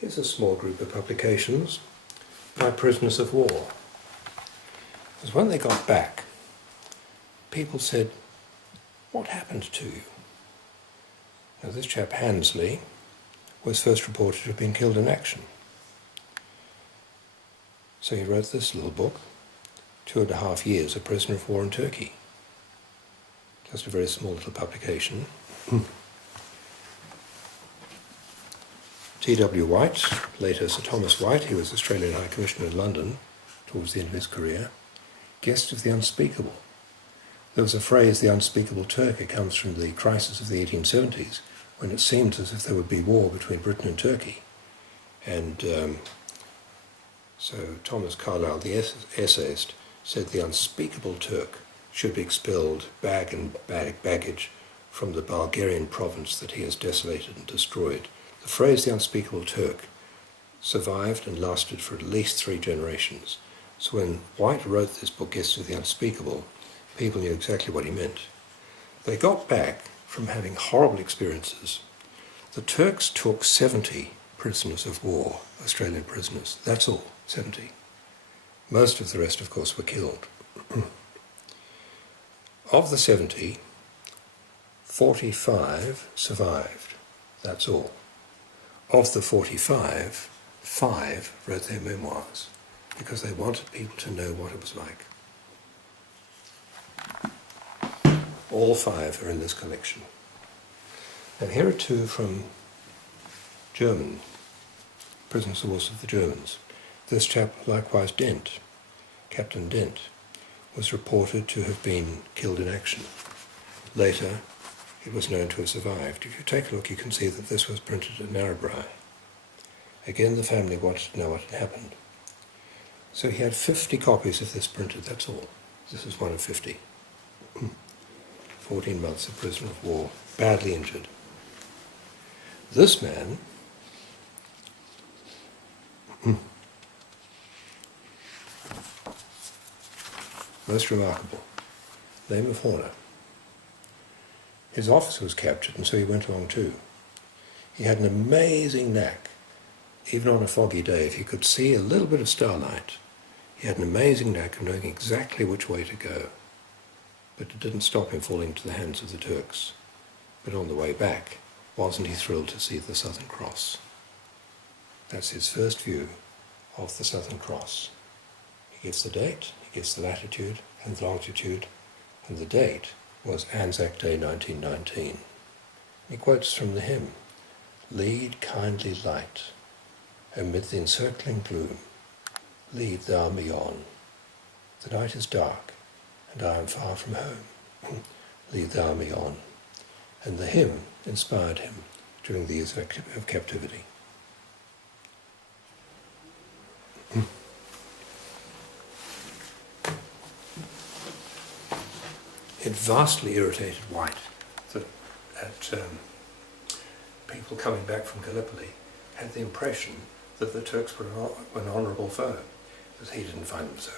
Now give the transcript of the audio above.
Here's a small group of publications by prisoners of war. Because when they got back, people said, "What happened to you?" Now this chap Hansley was first reported to have been killed in action. So he wrote this little book, 2.5 years a prisoner of war in Turkey. Just a very small little publication. T.W. White, later Sir Thomas White, he was Australian High Commissioner in London towards the end of his career, guest of the unspeakable. There was a phrase, the unspeakable Turk. It comes from the crisis of the 1870s, when it seemed as if there would be war between Britain and Turkey. And so Thomas Carlyle, the essayist, said the unspeakable Turk should be expelled, bag and baggage, from the Bulgarian province that he has desolated and destroyed. The phrase, the unspeakable Turk, survived and lasted for at least 3 generations. So when White wrote this book, Guests of the Unspeakable, people knew exactly what he meant. They got back from having horrible experiences. The Turks took 70 prisoners of war, Australian prisoners. That's all, 70. Most of the rest, of course, were killed. Of the 70, 45 survived. That's all. Of the 45, 5 wrote their memoirs because they wanted people to know what it was like. All 5 are in this collection. Now here are 2 from German, prisoners of war of the Germans. This chap, likewise Dent, Captain Dent, was reported to have been killed in action. Later, it was known to have survived. If you take a look, you can see that this was printed at Narrabri. Again, the family wanted to know what had happened. So he had 50 copies of this printed, that's all. This is one of 50. 14 months a prisoner of war, badly injured. This man most remarkable, name of Horner. His officer was captured, and so he went along too. He had an amazing knack, even on a foggy day, if he could see a little bit of starlight, he had an amazing knack of knowing exactly which way to go. But it didn't stop him falling into the hands of the Turks. But on the way back, wasn't he thrilled to see the Southern Cross? That's his first view of the Southern Cross. He gives the date, he gives the latitude and the longitude, and the date was Anzac Day 1919. He quotes from the hymn, "Lead, kindly light, amid the encircling gloom, lead thou me on. The night is dark, and I am far from home. Lead thou me on." And the hymn inspired him during the years of captivity. It vastly irritated White that people coming back from Gallipoli had the impression that the Turks were an honourable foe, because he didn't find them so.